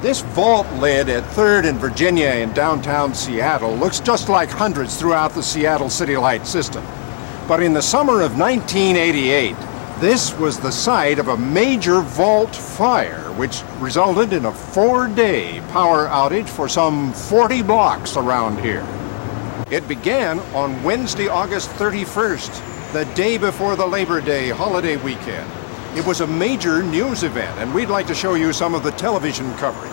This vault lid at 3rd and Virginia in downtown Seattle looks just like hundreds throughout the Seattle City Light system. But in the summer of 1988, this was the site of a major vault fire, which resulted in a 4-day power outage for some 40 blocks around here. It began on Wednesday, August 31st, the day before the Labor Day holiday weekend. It was a major news event, and we'd like to show you some of the television coverage.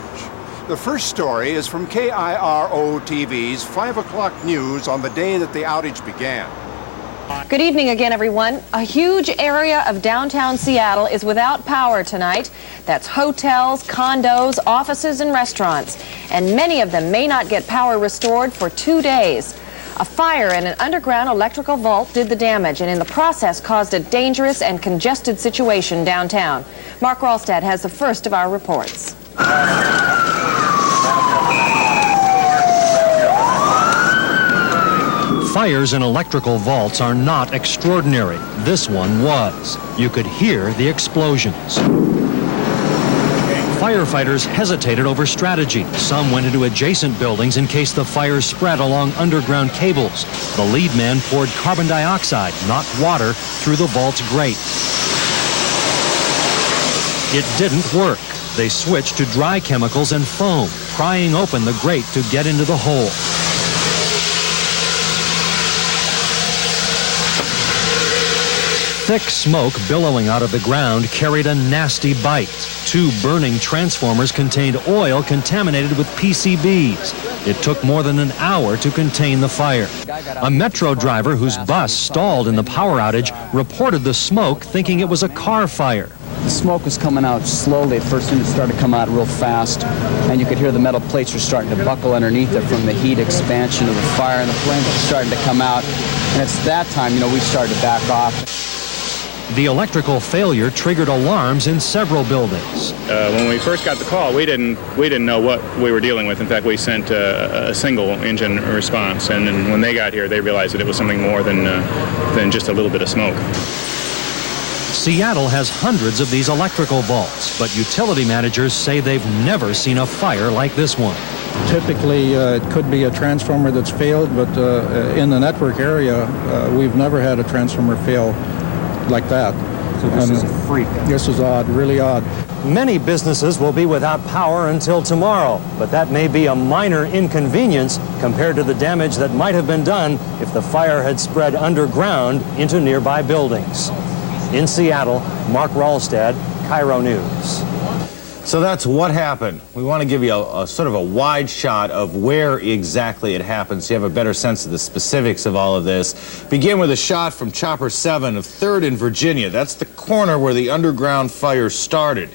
The first story is from KIRO TV's 5 o'clock news on the day that the outage began. Good evening again, everyone. A huge area of downtown Seattle is without power tonight. That's hotels, condos, offices, and restaurants. And many of them may not get power restored for 2 days. A fire in an underground electrical vault did the damage, and in the process caused a dangerous and congested situation downtown. Mark Wrolstad has the first of our reports. Fires in electrical vaults are not extraordinary. This one was. You could hear the explosions. Firefighters hesitated over strategy. Some went into adjacent buildings in case the fire spread along underground cables. The lead man poured carbon dioxide, not water, through the vault's grate. It didn't work. They switched to dry chemicals and foam, prying open the grate to get into the hole. Thick smoke billowing out of the ground carried a nasty bite. 2 burning transformers contained oil contaminated with PCBs. It took more than an hour to contain the fire. A metro driver whose bus stalled in the power outage reported the smoke, thinking it was a car fire. The smoke was coming out slowly. At first, it started to come out real fast, and you could hear the metal plates were starting to buckle underneath it from the heat expansion of the fire, and the flames were starting to come out. And it's that time, we started to back off. The electrical failure triggered alarms in several buildings. When we first got the call, we didn't know what we were dealing with. In fact, we sent a single engine response, and then when they got here, they realized that it was something more than just a little bit of smoke. Seattle has hundreds of these electrical vaults, but utility managers say they've never seen a fire like this one. Typically, it could be a transformer that's failed, but in the network area, we've never had a transformer fail like that. So this is a freak. This is odd, really odd. Many businesses will be without power until tomorrow, but that may be a minor inconvenience compared to the damage that might have been done if the fire had spread underground into nearby buildings. In Seattle, Mark Wrolstad, KIRO News. So that's what happened. We want to give you a sort of a wide shot of where exactly it happened so you have a better sense of the specifics of all of this. Begin with a shot from Chopper 7 of 3rd and Virginia. That's the corner where the underground fire started.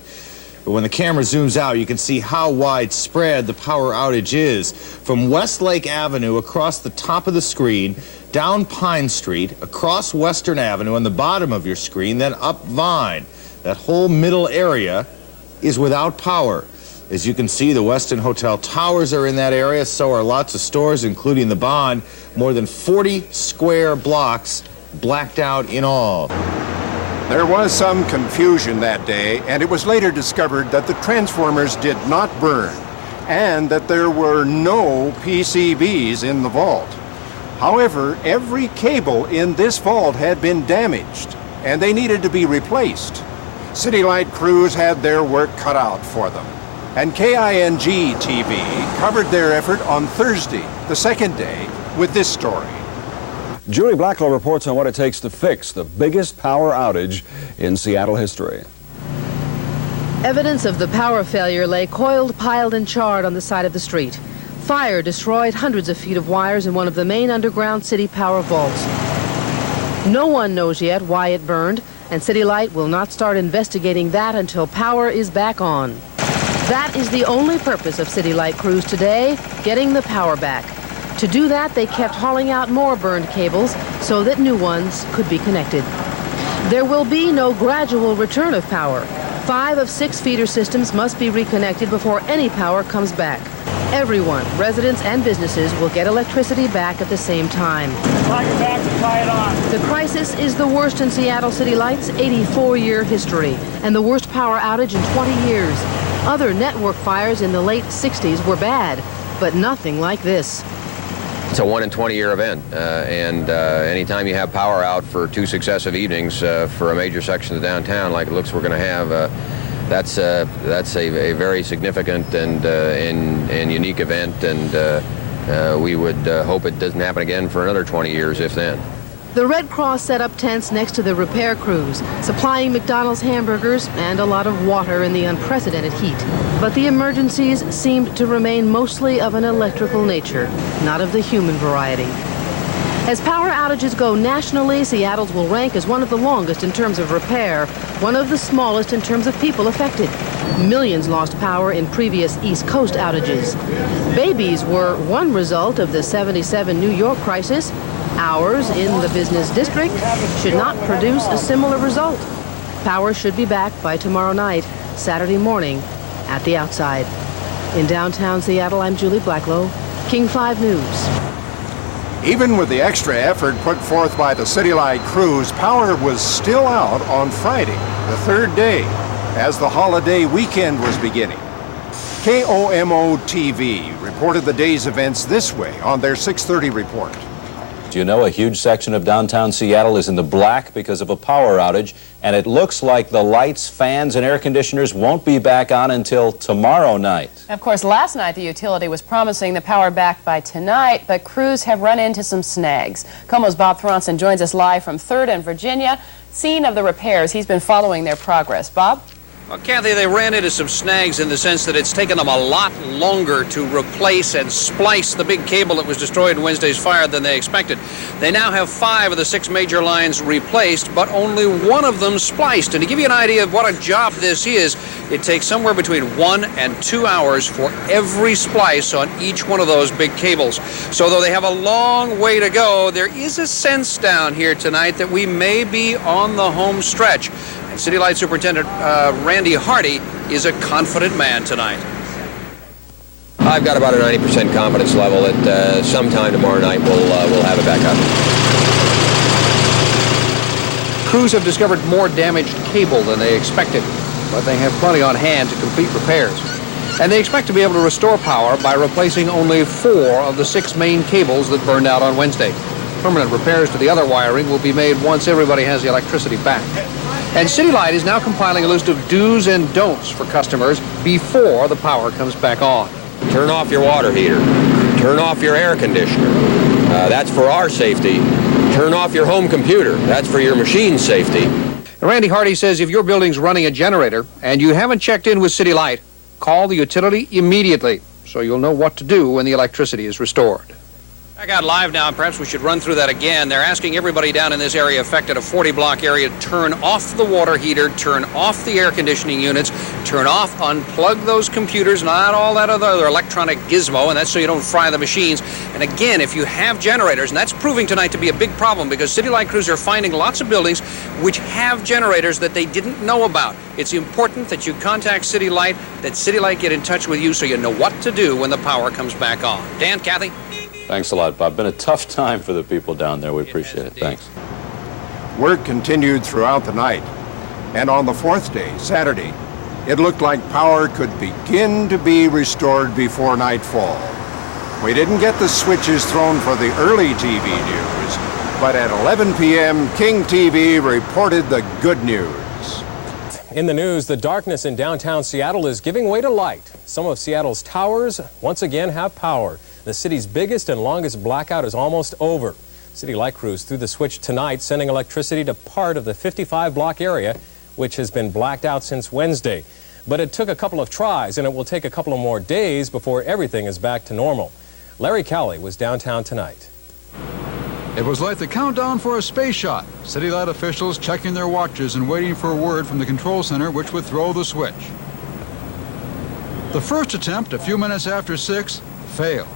But when the camera zooms out, you can see how widespread the power outage is. From Westlake Avenue across the top of the screen, down Pine Street, across Western Avenue on the bottom of your screen, then up Vine. That whole middle area is without power. As you can see, the Westin Hotel towers are in that area, so are lots of stores, including the Bond. More than 40 square blocks blacked out in all. There was some confusion that day, and it was later discovered that the transformers did not burn, and that there were no PCBs in the vault. However, every cable in this vault had been damaged, and they needed to be replaced. City Light crews had their work cut out for them. And KING TV covered their effort on Thursday, the second day, with this story. Julie Blackwell reports on what it takes to fix the biggest power outage in Seattle history. Evidence of the power failure lay coiled, piled, and charred on the side of the street. Fire destroyed hundreds of feet of wires in one of the main underground city power vaults. No one knows yet why it burned, and City Light will not start investigating that until power is back on. That is the only purpose of City Light crews today, getting the power back. To do that, they kept hauling out more burned cables so that new ones could be connected. There will be no gradual return of power. 5 of 6 feeder systems must be reconnected before any power comes back. Everyone, residents and businesses, will get electricity back at the same time. Tie your bags and tie it on. The crisis is the worst in Seattle City Light's 84-year history, and the worst power outage in 20 years. Other network fires in the late 60s were bad, but nothing like this. It's a 1 in 20-year event, and anytime you have power out for 2 successive evenings for a major section of downtown, like it looks we're going to have, that's a very significant and unique event, and we would hope it doesn't happen again for another 20 years, if then. The Red Cross set up tents next to the repair crews, supplying McDonald's hamburgers and a lot of water in the unprecedented heat. But the emergencies seemed to remain mostly of an electrical nature, not of the human variety. As power outages go nationally, Seattle's will rank as one of the longest in terms of repair, one of the smallest in terms of people affected. Millions lost power in previous East Coast outages. Babies were one result of the '77 New York crisis. Ours in the business district should not produce a similar result. Power should be back by tomorrow night, Saturday morning, at the outside. In downtown Seattle, I'm Julie Blacklow, King 5 News. Even with the extra effort put forth by the City Light crews, power was still out on Friday, the third day, as the holiday weekend was beginning. KOMO TV reported the day's events this way on their 6:30 report. Do you know a huge section of downtown Seattle is in the black because of a power outage, and it looks like the lights, fans, and air conditioners won't be back on until tomorrow night. Of course, last night the utility was promising the power back by tonight, but crews have run into some snags. KOMO's Bob Throndsen joins us live from 3rd and Virginia, scene of the repairs. He's been following their progress. Bob? Well, Kathy, they ran into some snags in the sense that it's taken them a lot longer to replace and splice the big cable that was destroyed in Wednesday's fire than they expected. They now have 5 of the 6 major lines replaced, but only 1 of them spliced. And to give you an idea of what a job this is, it takes somewhere between 1 and 2 hours for every splice on each one of those big cables. So though they have a long way to go, there is a sense down here tonight that we may be on the home stretch. City Light Superintendent Randy Hardy is a confident man tonight. I've got about a 90% confidence level that sometime tomorrow night we'll have it back up. Crews have discovered more damaged cable than they expected, but they have plenty on hand to complete repairs. And they expect to be able to restore power by replacing only 4 of the 6 main cables that burned out on Wednesday. Permanent repairs to the other wiring will be made once everybody has the electricity back. And City Light is now compiling a list of do's and don'ts for customers before the power comes back on. Turn off your water heater. Turn off your air conditioner. That's for our safety. Turn off your home computer. That's for your machine's safety. Randy Hardy says if your building's running a generator and you haven't checked in with City Light, call the utility immediately so you'll know what to do when the electricity is restored. Back out live now, and perhaps we should run through that again. They're asking everybody down in this area affected, a 40-block area, to turn off the water heater, turn off the air conditioning units, turn off, unplug those computers, not all that other electronic gizmo, and that's so you don't fry the machines. And again, if you have generators, and that's proving tonight to be a big problem because City Light crews are finding lots of buildings which have generators that they didn't know about. It's important that you contact City Light, that City Light get in touch with you so you know what to do when the power comes back on. Dan, Kathy? Thanks a lot, Bob. Been a tough time for the people down there. We appreciate it. Thanks. Work continued throughout the night, and on the 4th day, Saturday, it looked like power could begin to be restored before nightfall. We didn't get the switches thrown for the early TV news, but at 11 p.m., King TV reported the good news. In the news, the darkness in downtown Seattle is giving way to light. Some of Seattle's towers once again have power. The city's biggest and longest blackout is almost over. City Light crews threw the switch tonight, sending electricity to part of the 55-block area, which has been blacked out since Wednesday. But it took a couple of tries, and it will take a couple of more days before everything is back to normal. Larry Cowley was downtown tonight. It was like the countdown for a space shot. City Light officials checking their watches and waiting for a word from the control center which would throw the switch. The first attempt, a few minutes after 6, failed.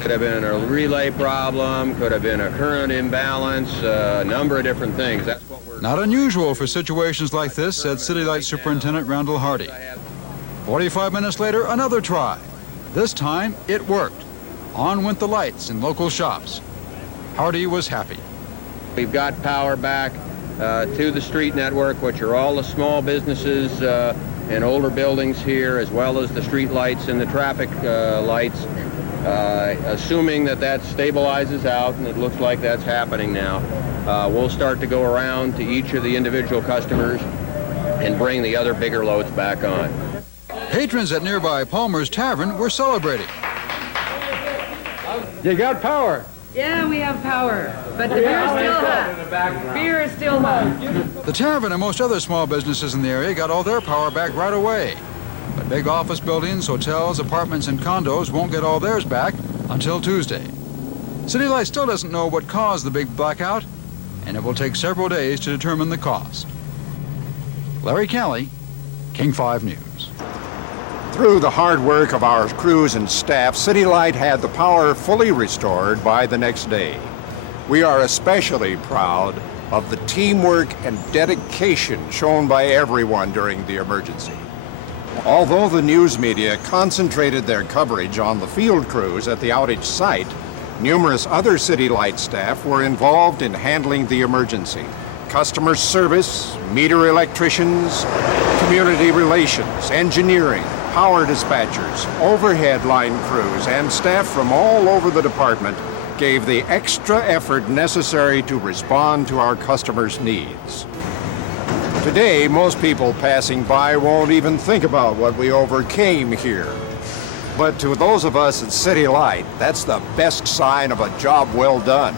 Could have been a relay problem, could have been a current imbalance, a number of different things. That's what we're... Not unusual for situations like this, said City Light Superintendent Randall Hardy. 45 minutes later, another try. This time, it worked. On went the lights in local shops. Hardy was happy. We've got power back to the street network, which are all the small businesses and older buildings here, as well as the street lights and the traffic lights. Assuming that stabilizes out, and it looks like that's happening now, we'll start to go around to each of the individual customers and bring the other bigger loads back on. Patrons at nearby Palmer's Tavern were celebrating. You got power. Yeah, we have power, but the beer is still hot. Beer is still hot. The Tavern and most other small businesses in the area got all their power back right away. But big office buildings, hotels, apartments, and condos won't get all theirs back until Tuesday. City Light still doesn't know what caused the big blackout, and it will take several days to determine the cost. Larry Kelly, King 5 News. Through the hard work of our crews and staff, City Light had the power fully restored by the next day. We are especially proud of the teamwork and dedication shown by everyone during the emergency. Although the news media concentrated their coverage on the field crews at the outage site, numerous other City Light staff were involved in handling the emergency. Customer service, meter electricians, community relations, engineering, power dispatchers, overhead line crews, and staff from all over the department gave the extra effort necessary to respond to our customers' needs. Today, most people passing by won't even think about what we overcame here. But to those of us at City Light, that's the best sign of a job well done.